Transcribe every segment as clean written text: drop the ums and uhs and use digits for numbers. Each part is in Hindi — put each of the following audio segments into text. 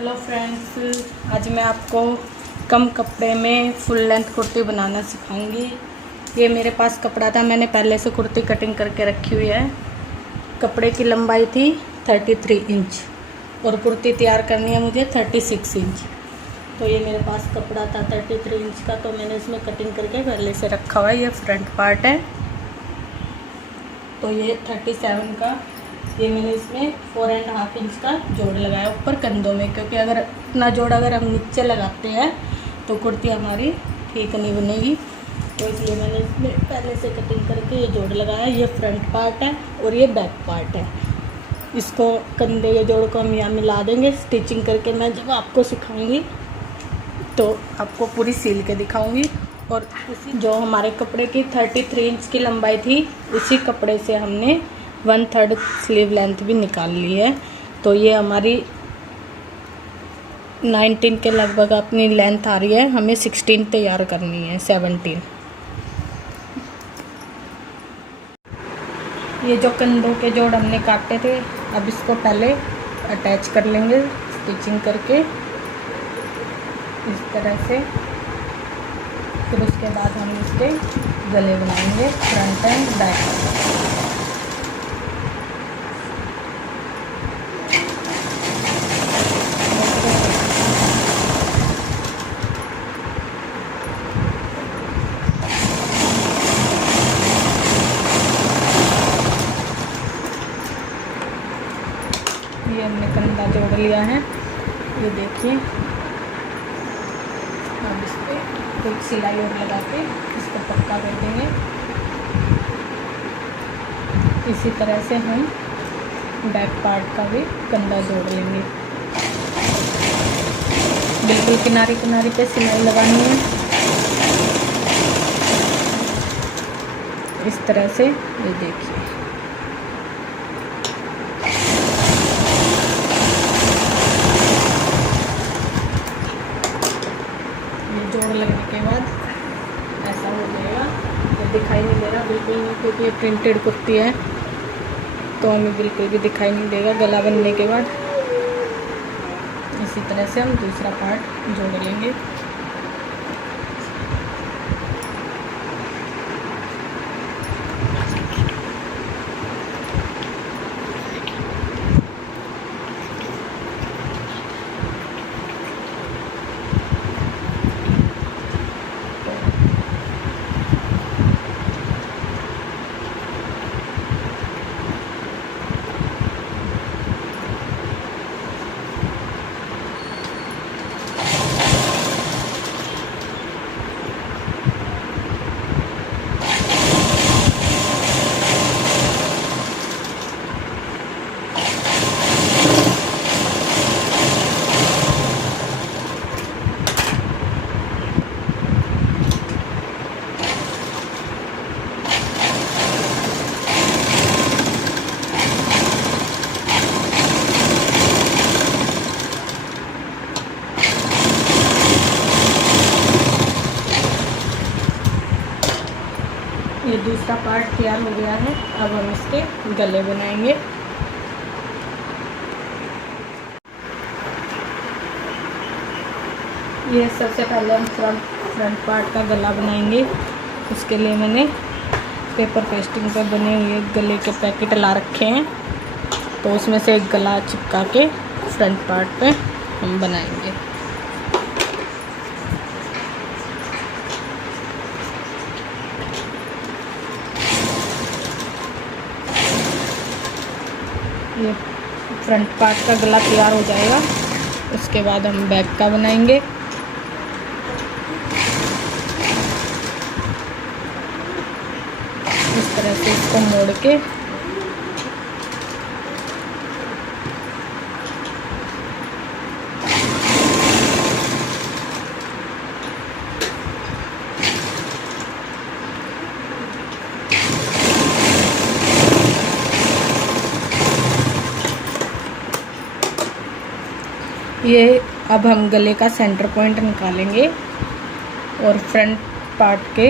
हेलो फ्रेंड्स, आज मैं आपको कम कपड़े में फुल लेंथ कुर्ती बनाना सिखाऊंगी। ये मेरे पास कपड़ा था, मैंने पहले से कुर्ती कटिंग करके रखी हुई है। कपड़े की लंबाई थी 33 इंच और कुर्ती तैयार करनी है मुझे 36 इंच। तो ये मेरे पास कपड़ा था 33 इंच का, तो मैंने इसमें कटिंग करके पहले से रखा हुआ है। ये फ्रंट पार्ट है। तो ये 37 का, ये मैंने इसमें 4.5 इंच का जोड़ लगाया ऊपर कंधों में, क्योंकि अगर इतना जोड़ अगर हम नीचे लगाते हैं तो कुर्ती हमारी ठीक नहीं बनेगी। तो इसलिए मैंने इसमें पहले से कटिंग करके ये जोड़ लगाया। ये फ्रंट पार्ट है और ये बैक पार्ट है। इसको कंधे के जोड़ को हम यहाँ मिला देंगे स्टिचिंग करके। मैं जब आपको सिखाऊंगी तो आपको पूरी सील के दिखाऊंगी। और उसी जो हमारे कपड़े की 33 इंच की लंबाई थी, उसी कपड़े से हमने 1/3 स्लीव लेंथ भी निकाल ली है। तो ये हमारी 19 के लगभग अपनी लेंथ आ रही है। हमें 16 तैयार करनी है, 17। ये जो कंधों के जोड़ हमने काटे थे, अब इसको पहले अटैच कर लेंगे स्टिचिंग करके इस तरह से। फिर उसके बाद हम इसके गले बनाएंगे, फ्रंट एंड बैक। ये हमने कंधा जोड़ लिया है, ये देखिए। अब इस पर कुछ सिलाई और लगा के इसको पक्का कर देंगे। इसी तरह से हम बैक पार्ट का भी कंधा जोड़ लेंगे। बिल्कुल किनारे किनारे पे सिलाई लगानी है इस तरह से। ये देखिए, जोड़ लगने के बाद ऐसा हो जाएगा। ये दिखाई नहीं दे रहा बिल्कुल नहीं, क्योंकि ये प्रिंटेड कुर्ती है तो हमें बिल्कुल भी दिखाई नहीं देगा गला बनने के बाद। इसी तरह से हम दूसरा पार्ट जोड़ लेंगे। ये दूसरा पार्ट तैयार हो गया है। अब हम इसके गले बनाएंगे। ये सबसे पहले हम फ्रंट पार्ट का गला बनाएंगे। उसके लिए मैंने पेपर पेस्टिंग पर बने हुए गले के पैकेट ला रखे हैं, तो उसमें से एक गला चिपका के फ्रंट पार्ट पे हम बनाएंगे। ये फ्रंट पार्ट का गला तैयार हो जाएगा। उसके बाद हम बैक का बनाएंगे। इस तरह से इसको मोड़ के ये अब हम गले का सेंटर पॉइंट निकालेंगे और फ्रंट पार्ट के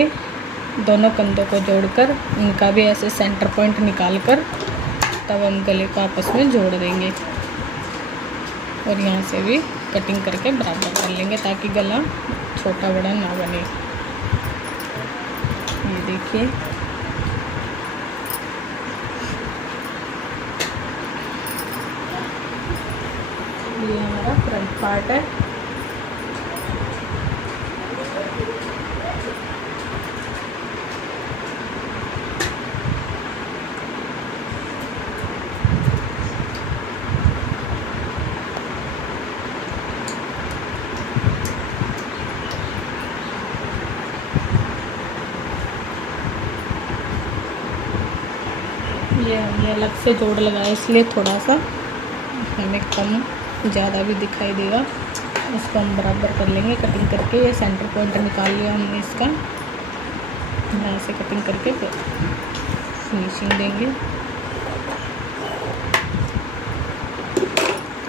दोनों कंधों को जोड़कर इनका भी ऐसे सेंटर पॉइंट निकालकर तब हम गले को आपस में जोड़ देंगे और यहाँ से भी कटिंग करके बराबर कर लेंगे ताकि गला छोटा बड़ा ना बने। ये देखिए ये हमारा फ्रंट पार्ट है। ये हमने अलग से जोड़ लगाया इसलिए थोड़ा सा हमें कम ज़्यादा भी दिखाई देगा। इसको हम बराबर कर लेंगे कटिंग करके। ये सेंटर पॉइंट निकाल लिया हमने इसका, यहाँ से कटिंग करके फिनिशिंग देंगे।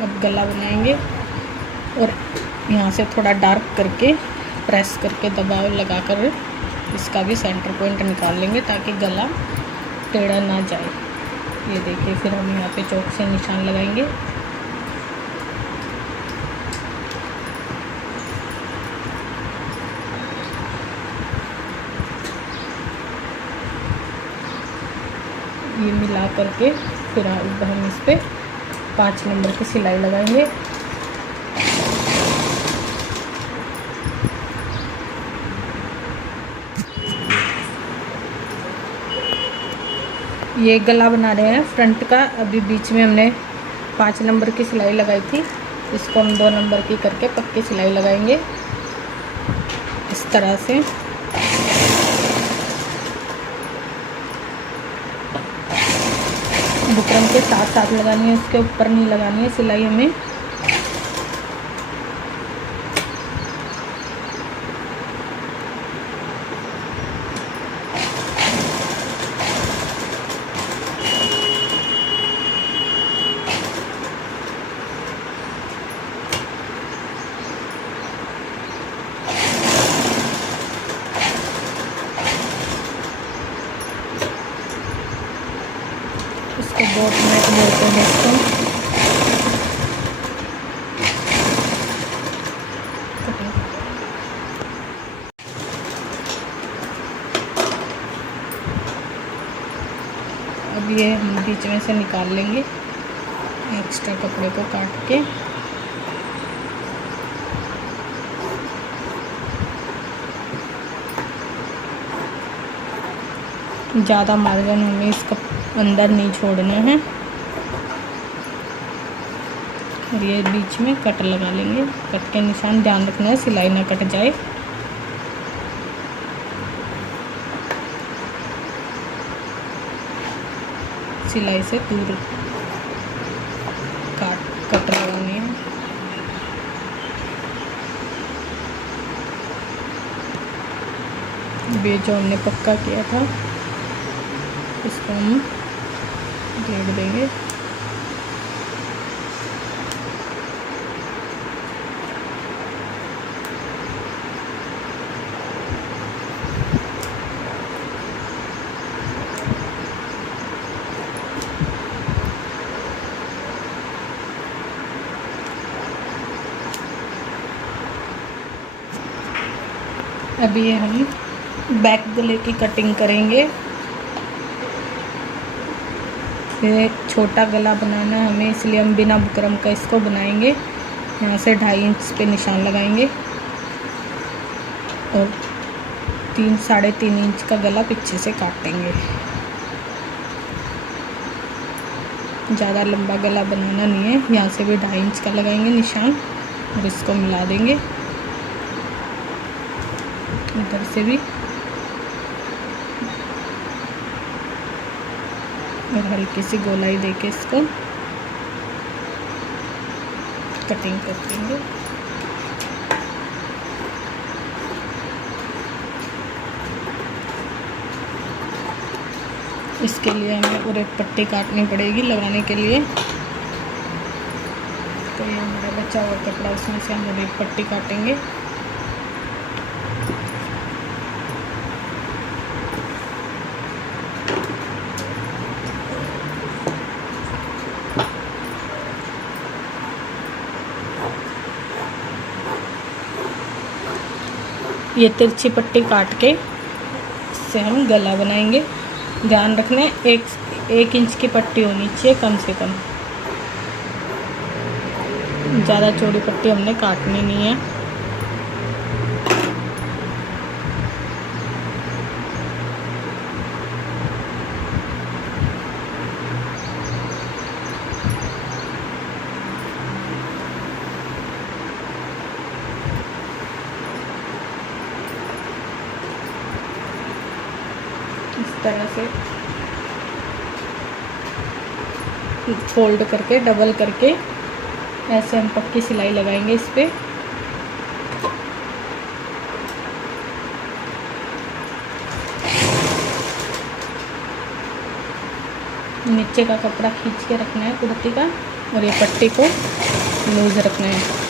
अब गला बनाएंगे और यहाँ से थोड़ा डार्क करके प्रेस करके दबाव लगाकर इसका भी सेंटर पॉइंट निकाल लेंगे ताकि गला टेढ़ा ना जाए। ये देखिए फिर हम यहाँ पे चौक से निशान लगाएंगे। ये मिला करके फिर अब हम इस पे 5 नंबर की सिलाई लगाएंगे। ये गला बना रहे हैं फ्रंट का। अभी बीच में हमने 5 नंबर की सिलाई लगाई थी, इसको हम 2 नंबर की करके पक्की सिलाई लगाएंगे इस तरह से। बुकरम के साथ साथ लगानी है, उसके ऊपर नहीं लगानी है सिलाई हमें। इसको बोट नेक बोलते हैं इसको। अब ये हम बीच में से निकाल लेंगे एक्स्ट्रा कपड़े को काट के। ज़्यादा मार्जिन हमें इसका अंदर नहीं छोड़ना है। और ये बीच में कट लगा लेंगे। कट के निशान ध्यान रखना है सिलाई ना कट जाए। सिलाई से दूर कट लगानी है। ये जो हमने पक्का किया था इसको हम घेर देंगे। अभी हम बैक गले की कटिंग करेंगे। ये छोटा गला बनाना है हमें, इसलिए हम बिना बुकरम का इसको बनाएंगे। यहाँ से 2.5 इंच पे निशान लगाएंगे और 3-3.5 इंच का गला पीछे से काटेंगे। ज़्यादा लंबा गला बनाना नहीं है। यहाँ से भी 2.5 इंच का लगाएंगे निशान और इसको मिला देंगे। इधर से भी और हल्की सी गोलाई देके इसको कटिंग कर देंगे। इसके लिए हमें और एक पट्टी काटनी पड़ेगी लगाने के लिए। तो ये हमारा बचा हुआ कपड़ा, उसमें से हम एक पट्टी काटेंगे। ये तिरछी पट्टी काट के इससे हम गला बनाएंगे। ध्यान रखना है 1 इंच की पट्टी होनी चाहिए कम से कम, ज़्यादा चौड़ी पट्टी हमने काटनी नहीं है। इस तरह से फोल्ड करके डबल करके ऐसे हम पक्की सिलाई लगाएंगे इस पे। नीचे का कपड़ा खींच के रखना है कुर्ती का और ये पट्टी को लूज रखना है।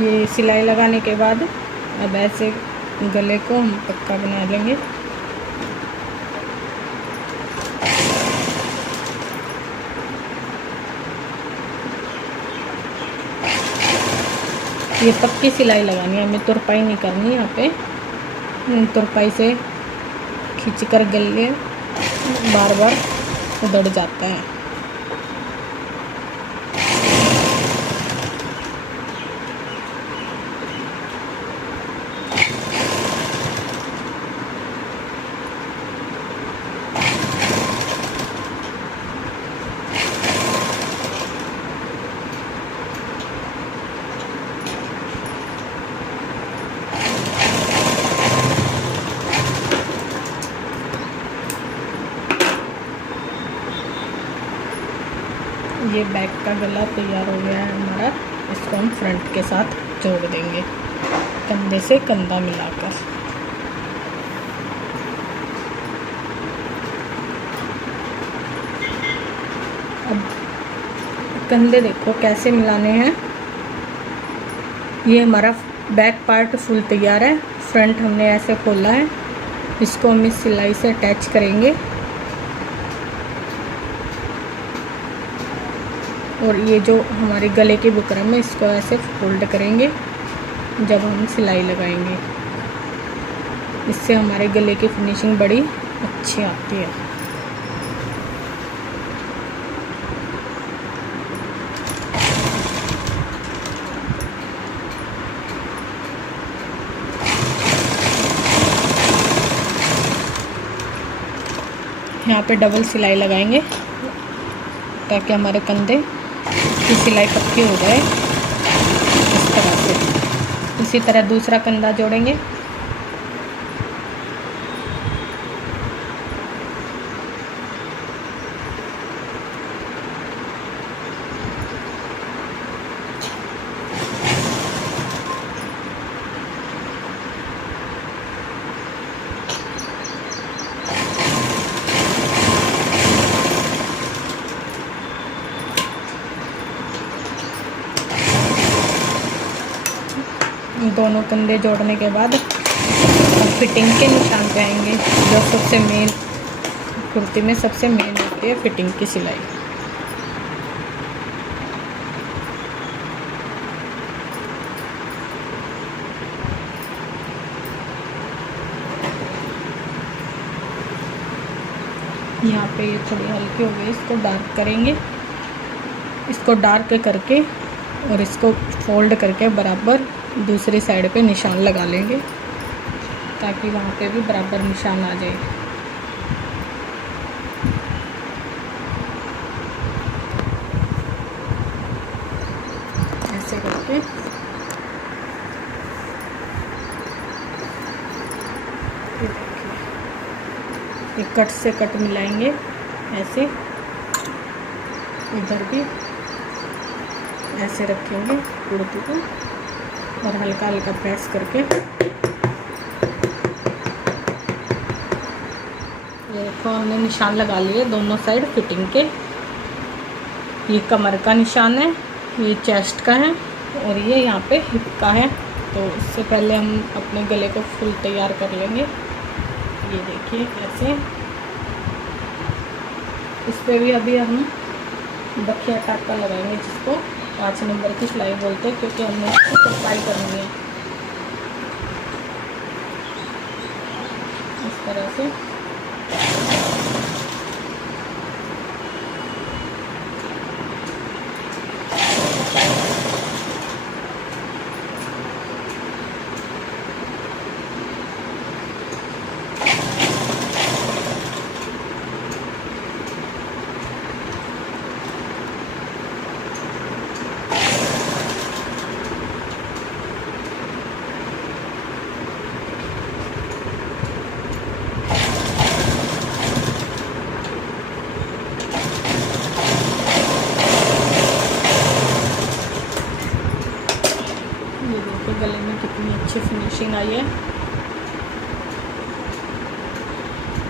ये सिलाई लगाने के बाद अब ऐसे गले को हम पक्का बना लेंगे। ये पक्की सिलाई लगानी है, हमें तुरपाई नहीं करनी। यहाँ पे तुरपाई से खींचकर गले बार बार उधड़ जाता है। ये बैक का गला तैयार हो गया है हमारा। इसको हम फ्रंट के साथ जोड़ देंगे कंधे से कंधा मिलाकर। अब कंधे देखो कैसे मिलाने हैं। ये हमारा बैक पार्ट फुल तैयार है, फ्रंट हमने ऐसे खोला है। इसको हम इस सिलाई से अटैच करेंगे और ये जो हमारे गले की बुकरम है इसको ऐसे फोल्ड करेंगे जब हम सिलाई लगाएंगे। इससे हमारे गले की फिनिशिंग बड़ी अच्छी आती है। यहाँ पे डबल सिलाई लगाएंगे ताकि हमारे कंधे की सिलाई पक्की हो जाए इस तरह से। इसी तरह दूसरा कंधा जोड़ेंगे। दोनों कंधे जोड़ने के बाद हम फिटिंग के निशान पे आएंगे, जो सबसे मेन कुर्ती में सबसे मेन होती है फिटिंग की सिलाई। यहाँ पे ये थोड़ी हल्की हो गई, इसको डार्क करेंगे। इसको डार्क करके और इसको फोल्ड करके बराबर दूसरी साइड पे निशान लगा लेंगे ताकि वहाँ पे भी बराबर निशान आ जाए। ऐसे करके एक कट से कट मिलाएंगे ऐसे। इधर भी ऐसे रखेंगे कुर्ती को और हल्का हल्का प्रेस करके देखो हमने निशान लगा लिए दोनों साइड फिटिंग के। ये कमर का निशान है, ये चेस्ट का है और ये यहाँ पे हिप का है। तो उससे पहले हम अपने गले को फुल तैयार कर लेंगे। ये देखिए ऐसे। इस पर भी अभी हम बखिया टाका लगाएंगे, जिसको 5 नंबर की सिलाई बोलते हैं, क्योंकि हमने इसकी सफाई करनी है इस तरह से। गले में कितनी अच्छी फिनिशिंग आई है।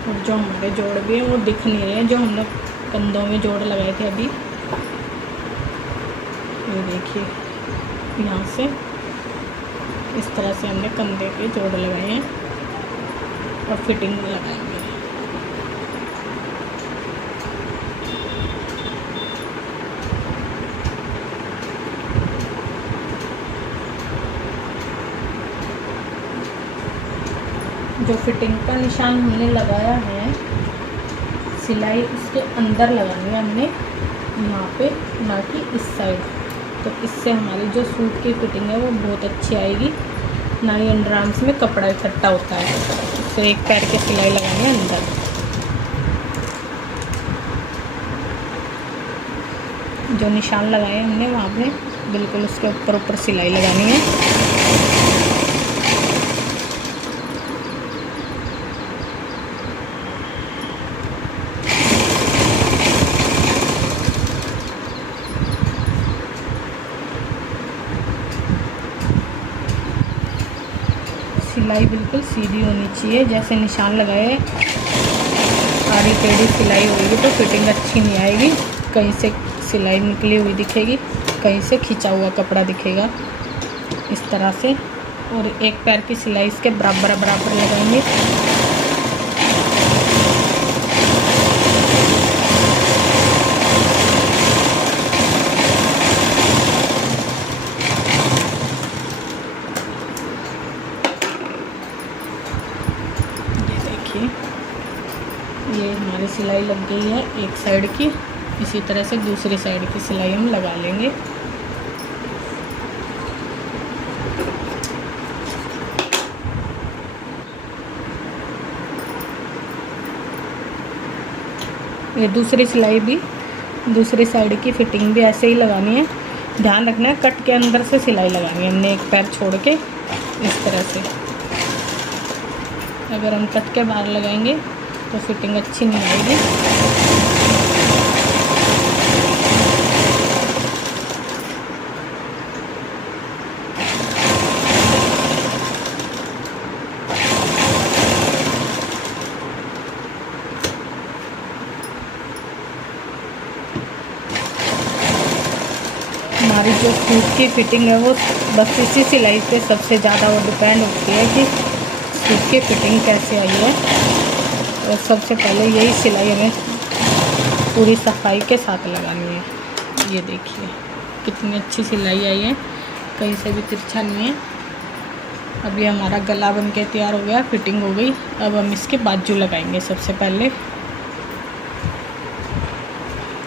और जो हमारे जोड़ भी हैं वो दिख नहीं रहे हैं, जो हमने कंधों में जोड़ लगाए थे अभी। ये देखिए यहाँ से इस तरह से हमने कंधे के जोड़ लगाए हैं और फिटिंग लगाएंगे। जो फिटिंग का निशान हमने लगाया है, सिलाई उसके अंदर लगानी है हमने, यहाँ पे, ना कि इस साइड। तो इससे हमारी जो सूट की फिटिंग है वो बहुत अच्छी आएगी, ना ही अंडर आर्म्स में कपड़ा इकट्ठा होता है। तो एक पैर के सिलाई लगानी है अंदर। जो निशान लगाए हमने वहाँ पे बिल्कुल उसके ऊपर ऊपर सिलाई लगानी है। सिलाई बिल्कुल सीधी होनी चाहिए, जैसे निशान लगाए आड़ी टेढ़ी सिलाई होगी तो फिटिंग अच्छी नहीं आएगी। कहीं से सिलाई निकली हुई दिखेगी, कहीं से खिंचा हुआ कपड़ा दिखेगा, इस तरह से। और एक पैर की सिलाई इसके बराबर बराबर लगाएंगे। ये हमारी सिलाई लग गई है एक साइड की। इसी तरह से दूसरी साइड की सिलाई हम लगा लेंगे। ये दूसरी सिलाई भी, दूसरी साइड की फिटिंग भी ऐसे ही लगानी है। ध्यान रखना है कट के अंदर से सिलाई लगानी है हमने, एक पैर छोड़ के इस तरह से। अगर हम कट के बाहर लगाएंगे तो फिटिंग अच्छी नहीं आएगी। हमारी जो सूट की फिटिंग है वो बस इसी सिलाई पे सबसे ज़्यादा वो डिपेंड होती है कि सूट की फिटिंग कैसे आई है। और सबसे पहले यही सिलाई हमें पूरी सफाई के साथ लगानी है। ये देखिए कितनी अच्छी सिलाई आई है, कहीं से भी तिरछा नहीं है। अभी हमारा गला बन के तैयार हो गया, फिटिंग हो गई। अब हम इसके बाजू लगाएंगे। सबसे पहले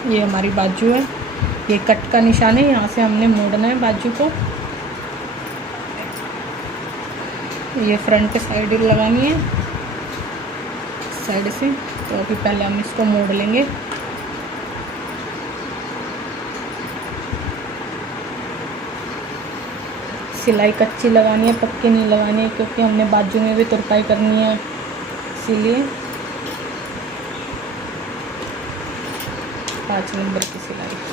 ये हमारी बाजू है, ये कट का निशान है, यहाँ से हमने मोड़ना है बाजू को। ये फ्रंट साइड लगानी है साइड से। तो अभी पहले हम इसको मोड़ लेंगे। सिलाई कच्ची लगानी है, पक्की नहीं लगानी है, क्योंकि हमने बाजू में भी तुरपाई करनी है, इसीलिए 5 नंबर की सिलाई।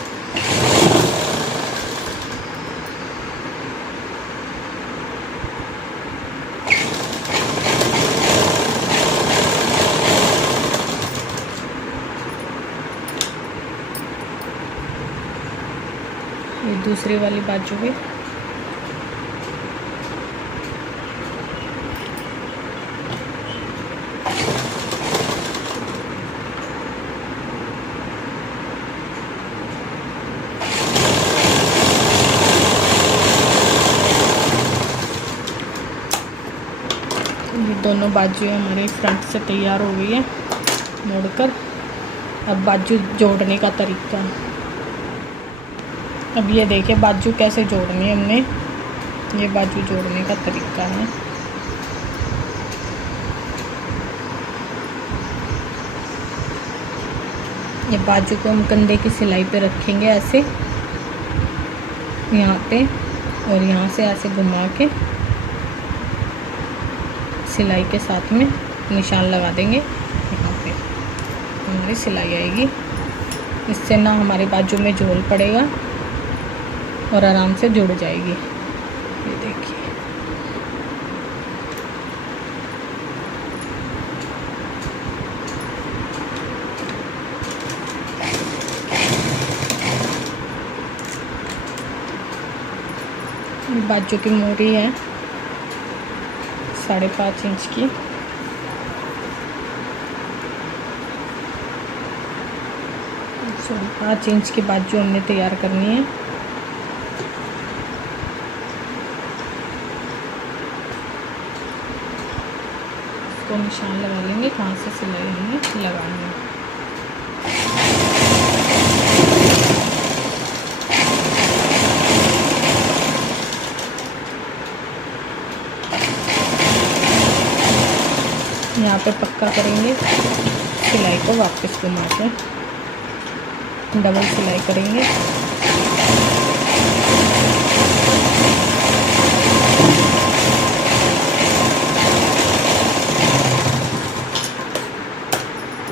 ये दूसरी वाली बाजू भी दोनों बाजू हमारे फ्रंट से तैयार हो गई है मोड़कर। अब बाजू जोड़ने का तरीका, अब ये देखिए बाजू कैसे जोड़नी है हमने, ये बाजू जोड़ने का तरीका है। ये बाजू को हम कंधे की सिलाई पे रखेंगे ऐसे, यहाँ पे, और यहाँ से ऐसे घुमा के सिलाई के साथ में निशान लगा देंगे। यहाँ पे हमारी सिलाई आएगी, इससे ना हमारे बाजू में झोल पड़ेगा और आराम से जुड़ जाएगी। ये देखिए, बाजू की मोरी है 5.5 इंच की। सॉरी 5 इंच की बाजू हमने तैयार करनी है। इसको निशान लगा लेंगे कहाँ से सिलाई हमें लगानी है। यहाँ पे पक्का करेंगे, सिलाई को वापस घुमा के डबल सिलाई करेंगे।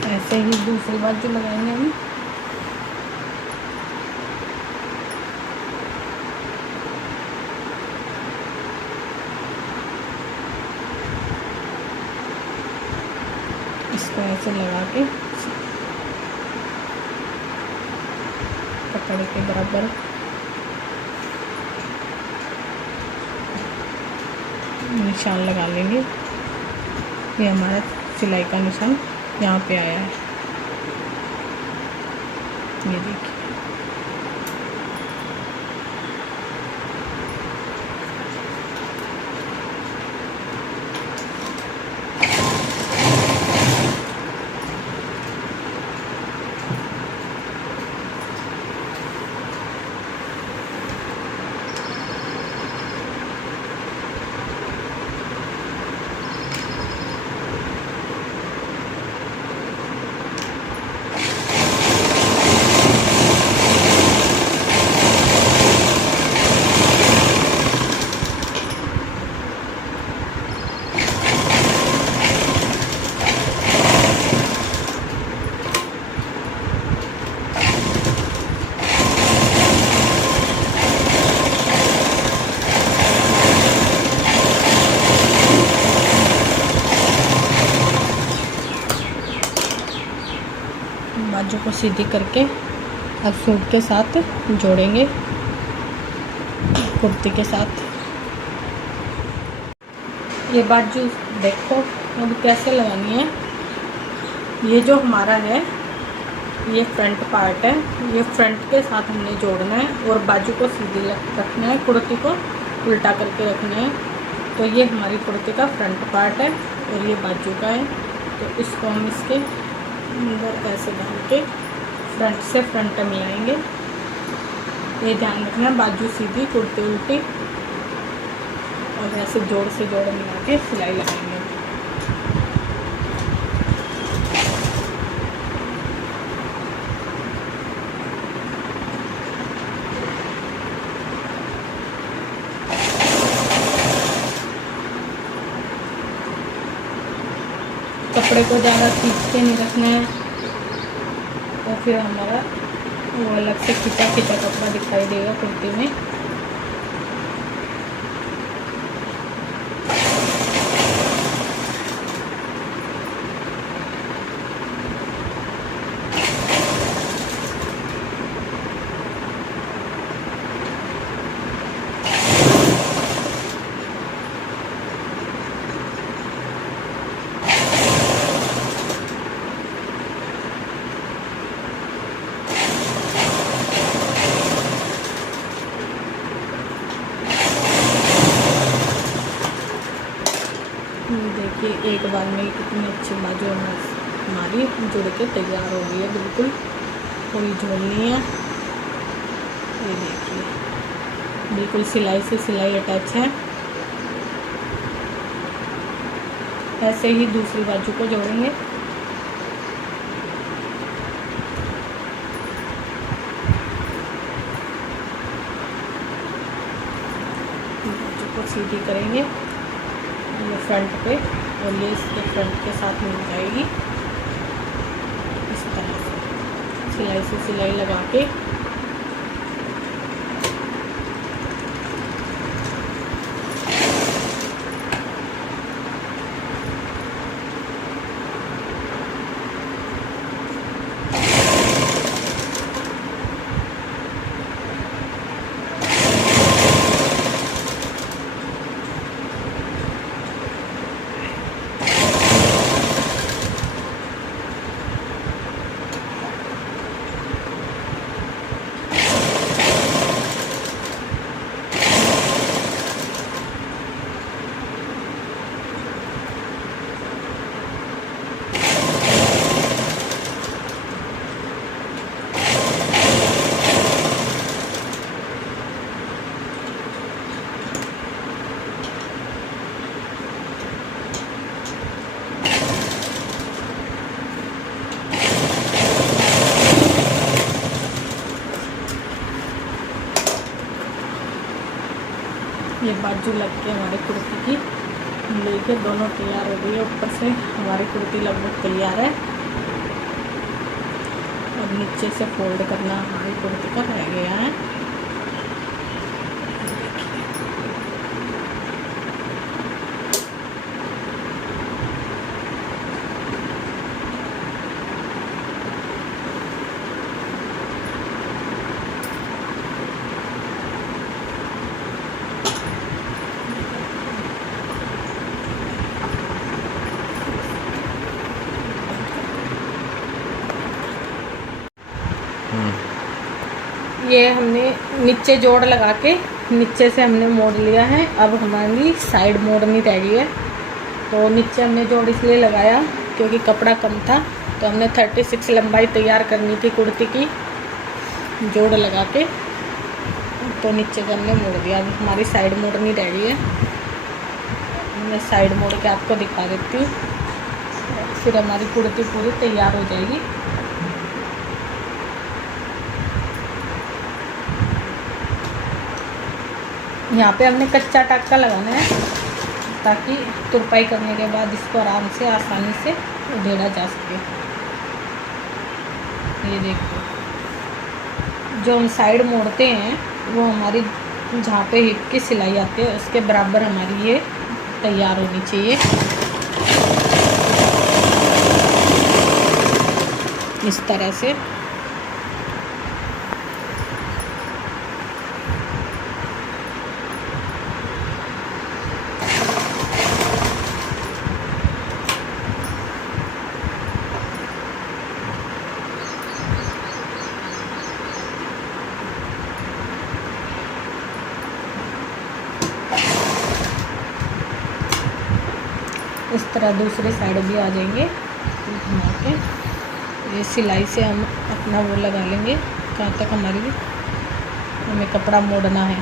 ऐसे ही दूसरी बाजू लगाएंगे हम। इसको ऐसे लगा के पकड़ के बराबर निशान लगा लेंगे। ये हमारा सिलाई का निशान यहाँ पे आया है, ये देखिए। बाजू को सीधी करके अब सूट के साथ जोड़ेंगे, कुर्ती के साथ। ये बाजू देखो अब कैसे लगानी है। ये जो हमारा है ये फ्रंट पार्ट है, ये फ्रंट के साथ हमने जोड़ना है और बाजू को सीधी रखना है, कुर्ती को उल्टा करके रखना है। तो ये हमारी कुर्ती का फ्रंट पार्ट है और ये बाजू का है। तो इसको हम इसके अंदर ऐसे डाल के फ्रंट से फ्रंट मिलाएंगे। ये ध्यान रखना, बाजू सीधी कुर्ती उल्टी, और ऐसे जोड़ से जोड़ मिला के सिलाई लगाएंगे। कपड़े को ज़्यादा खींच के नहीं रखना है, तो फिर हमारा वो अलग से खींचा खींचा कपड़ा दिखाई देगा कुर्ती में। देखिए एक बार में कितनी अच्छी बाजू हमारी जुड़ के तैयार हो गई है, बिल्कुल कोई झोल नहीं है। ये देखिए बिल्कुल सिलाई से सिलाई अटैच है। ऐसे ही दूसरी बाजू को जोड़ेंगे। बाजू को सीधी करेंगे ये फ्रंट पे, और ये इसके फ्रंट के साथ मिल जाएगी। इस तरह से सिलाई लगा के ये बाजू लग के हमारी कुर्ती की लेके दोनों तैयार हो गई है। ऊपर से हमारी कुर्ती लगभग तैयार है, और नीचे से फोल्ड करना हमारी कुर्ती का रह गया है। ये हमने नीचे जोड़ लगा के नीचे से हमने मोड़ लिया है। अब हमारी साइड मोड़नी रह गई है। तो नीचे हमने जोड़ इसलिए लगाया क्योंकि कपड़ा कम था, तो हमने 36 लंबाई तैयार करनी थी कुर्ती की, जोड़ लगा के तो नीचे से हमने मोड़ दिया। अब हमारी साइड मोड़नी रह गई है। मैं साइड मोड़ के आपको दिखा देती हूँ, फिर हमारी कुर्ती पूरी तैयार हो जाएगी। यहाँ पे हमने कच्चा टाका लगाना है ताकि तुरपाई करने के बाद इसको आराम से आसानी से उधेड़ा जा सके। ये देखो जो हम साइड मोड़ते हैं वो हमारी जहाँ पे हिप की सिलाई आती है उसके बराबर हमारी ये तैयार होनी चाहिए। इस तरह से इस तरह दूसरी साइड भी आ जाएंगे। घुमा के ये सिलाई से हम अपना वो लगा लेंगे कहाँ तक हमें कपड़ा मोड़ना है।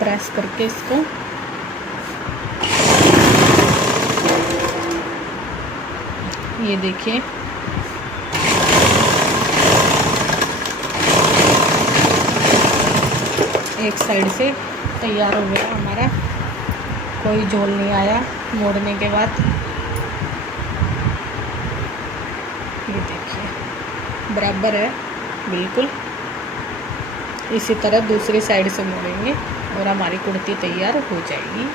प्रेस करके इसको ये देखिए एक साइड से तैयार हो गया हमारा, कोई झोल नहीं आया मोड़ने के बाद। ये देखिए बराबर है बिल्कुल। इसी तरह दूसरी साइड से मोड़ेंगे और हमारी कुर्ती तैयार हो जाएगी।